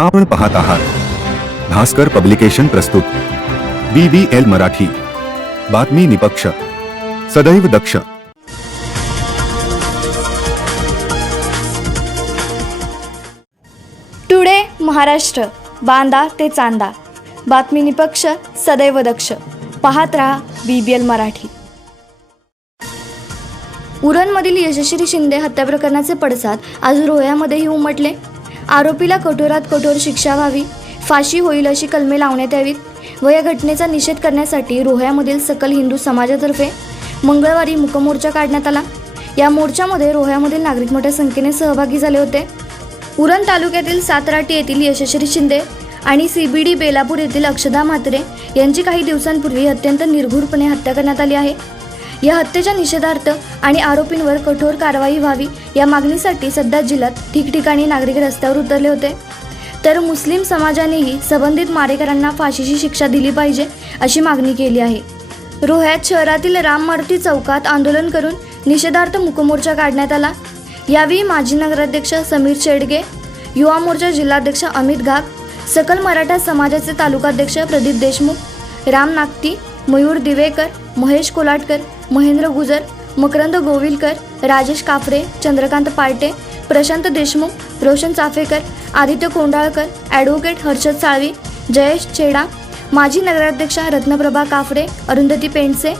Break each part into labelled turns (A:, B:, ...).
A: आपण पाहत आहात. भास्कर पब्लिकेशन प्रस्तुत. B B L Marathi. बातमी निपक्ष. सदैव दक्ष.
B: टुडे महाराष्ट्र. बांदा ते चांदा. बातमी निपक्ष सदैव दक्ष. पाहत रहा बी बी एल मराठी. उरणमधील यशस्वी शिंदे हत्या प्रकरणाचे पडसाद आज रोह्यामध्येही उमटले. आरोपीला कठोरात कठोर शिक्षा व्हावी फाशी होईल अशी कलमे लावण्यात यावीत. व या घटनेचा निषेध करण्यासाठी रोह्यामधील सकल हिंदू समाजातर्फे मंगळवारी मुकमोर्चा काढण्यात आला. या मोर्चामध्ये रोह्यामधील नागरिक मोठ्या संख्येने सहभागी झाले होते. उरण तालुक्यातील सातराटी येथील यशस्वी शिंदे आणि सीबीडी बेलापूर येथील अक्षदा म्हात्रे यांची काही दिवसांपूर्वी अत्यंत निर्घुरपणे हत्या करण्यात आली आहे. या हत्येच्या निषेधार्थ आणि आरोपींवर कठोर कारवाई व्हावी या मागणीसाठी सध्या जिल्ह्यात ठिकठिकाणी नागरिक रस्त्यावर उतरले होते. तर मुस्लिम समाजानेही संबंधित मारेकरांना फाशीची शिक्षा दिली पाहिजे अशी मागणी केली आहे. रोह्यात शहरातील राम मारुती चौकात आंदोलन करून निषेधार्थ मुकमोर्चा काढण्यात आला. यावेळी माजी नगराध्यक्ष समीर शेडगे युवा मोर्चा जिल्हाध्यक्ष अमित घाग सकल मराठा समाजाचे तालुकाध्यक्ष प्रदीप देशमुख राम नागती मयूर दिवेकर महेश कोलाटकर महेंद्र गुजर मकरंद गोविलकर राजेश काफरे चंद्रकांत पार्टे प्रशांत देशमुख रोशन चाफेकर आदित्य कोंडाळकर ॲडव्होकेट हर्षद साळवी जयेश चेडा माजी नगराध्यक्षा रत्नप्रभा काफरे अरुंधती पेंडसे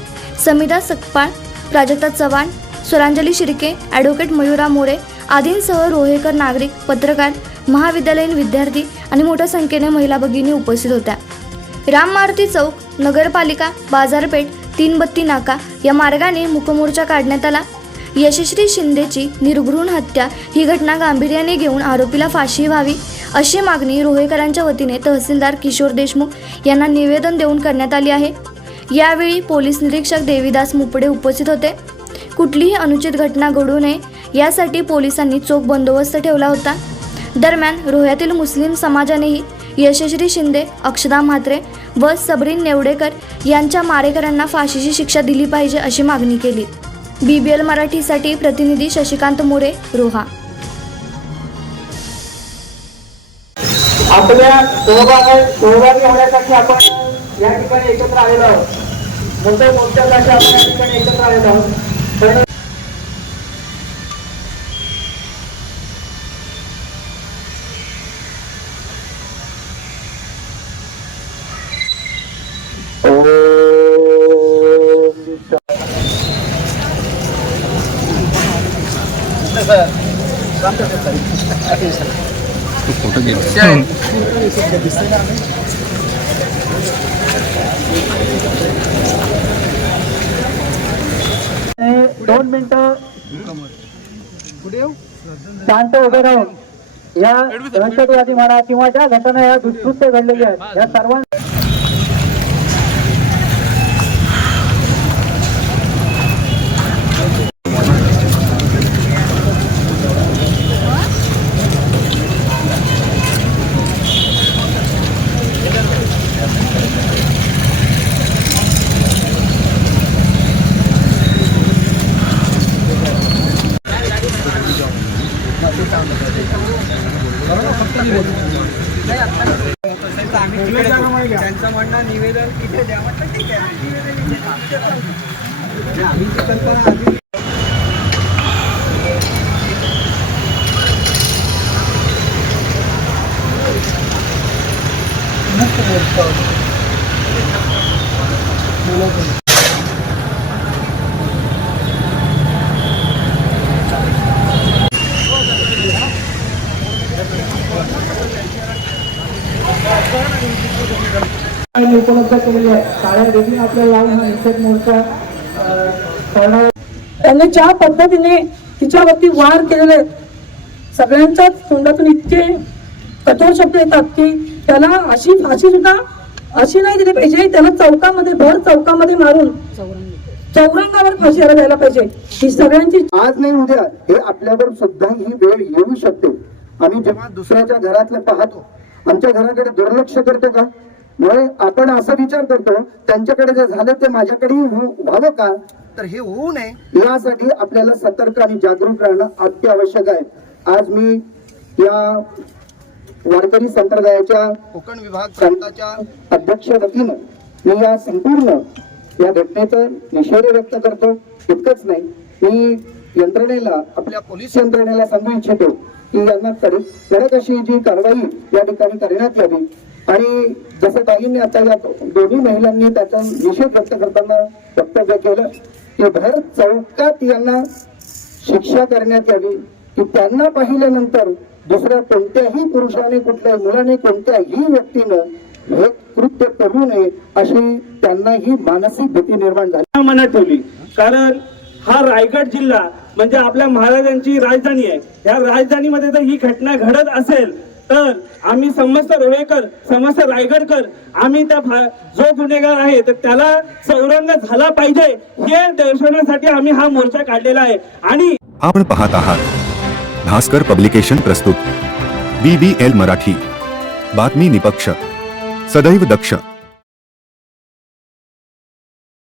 B: समिता सकपाळ प्राजक्ता चव्हाण स्वरांजली शिर्के ॲडव्होकेट मयुरा मोरे आदींसह रोहेकर नागरिक पत्रकार महाविद्यालयीन विद्यार्थी आणि मोठ्या संख्येने महिला भगिनी उपस्थित होत्या. राम मारुती चौक नगरपालिका बाजारपेठ तीन बत्ती नाका या मार्गाने मुकमोर्चा काढण्यात आला. यशस्वी शिंदेची निर्घृण हत्या ही घटना गांभीर्याने घेऊन आरोपीला फाशी व्हावी अशी मागणी रोहेकरांच्या वतीने तहसीलदार किशोर देशमुख यांना निवेदन देऊन करण्यात आली आहे. यावेळी पोलीस निरीक्षक देवीदास मुपडे उपस्थित होते. कुठलीही अनुचित घटना घडू नये यासाठी पोलिसांनी चोख बंदोबस्त ठेवला होता. दरम्यान रोह्यातील मुस्लिम समाजानेही यशस्वी शिंदे अक्षदा म्हात्रे व सबरीन नेवडेकर यांच्या मारेकरांना फाशीची शिक्षा दिली पाहिजे अशी मागणी केली. बीबीएल मराठीसाठी प्रतिनिधी शशिकांत मोरे रोहा.
C: आपल्या सहभाग सहभागी होण्यासाठी आपण या ठिकाणी एकत्र आलेलो आहोत. मुंबई मोर्चासाठी आपण या ठिकाणी एकत्र आलेलो आहोत. हे दोन मिनिटं. शांत उभे राहून या दहशतवादी म्हणा किंवा ज्या घटना या दुष्कृत्य आहेत या सर्वांना
D: त्यांचं म्हणणं निवेदन इथे द्या. म्हटलं ठीक आहे. निवेदन द्या. आम्ही ती कल्पना आधी
C: केलेली आहे शाळा देखील आपल्याला लावून हा निषेध मोर्चा अं, करणार
E: त्यांनी ज्या पद्धतीने तिच्यावरती वार केलेले सगळ्यांच्याच तोंडातून इतके कठोर शब्द येतात की त्याला अशी फाशी सुद्धा अशी नाही दिली पाहिजे. त्याला चौकामध्ये भर चौकामध्ये मारून चौरंगावर फाशी द्यायला द्यायला पाहिजे. ही सगळ्यांची
F: आज नाही उद्या हे आपल्यावर सुद्धा ही वेळ येऊ शकते. आम्ही जेव्हा दुसऱ्याच्या घरातलं पाहतो आमच्या घराकडे दुर्लक्ष करतो का? मुळे आपण असा विचार करतो त्यांच्याकडे जे झालं ते माझ्याकडेही हो- व्हावं का? तर हे होऊ नये. यासाठी आपल्याला सतर्क आणि जागरूक राहणं अत्यावश्यक आहे. आज मी या वारकरी संप्रदायाच्या कोकण विभाग प्रांताच्या अध्यक्ष वतीनं मी या संपूर्ण या घटनेचा निषेध व्यक्त करतो. इतकंच नाही मी यंत्रणेला आपल्या पोलीस यंत्रणेला सांगू इच्छितो की यांना कडक कडक अशी जी कारवाई या ठिकाणी करण्यात यावी आणि जसं ताईंनी आता या दोन्ही महिलांनी त्याचा निषेध व्यक्त करताना वक्तव्य केलं की भर चौकात यांना शिक्षा करण्यात यावी की त्यांना पाहिल्यानंतर दुसऱ्या कोणत्याही पुरुषाने कुठल्याही मुलाने कोणत्याही व्यक्तीनं हे कृत्य करू नये अशी त्यांना ही मानसिक भीती निर्माण झाली.
G: मनात ठेवली. कारण हा रायगड जिल्हा म्हणजे आपल्या महाराजांची राजधानी आहे. या राजधानीमध्ये जर ही घटना घडत असेल तर आम्ही समस्त रोळेकर समस्त रायगडकर आम्ही त्या भा- जो गुन्हेगार आहे तर त्याला संरंग झाला पाहिजे हे दर्शवण्यासाठी आम्ही हा मोर्चा काढलेला आहे. आणि
A: आपण पाहत आहात. भास्कर पब्लिकेशन प्रस्तुत. B B L Marathi. बातमी निपक्ष. सदैव दक्ष.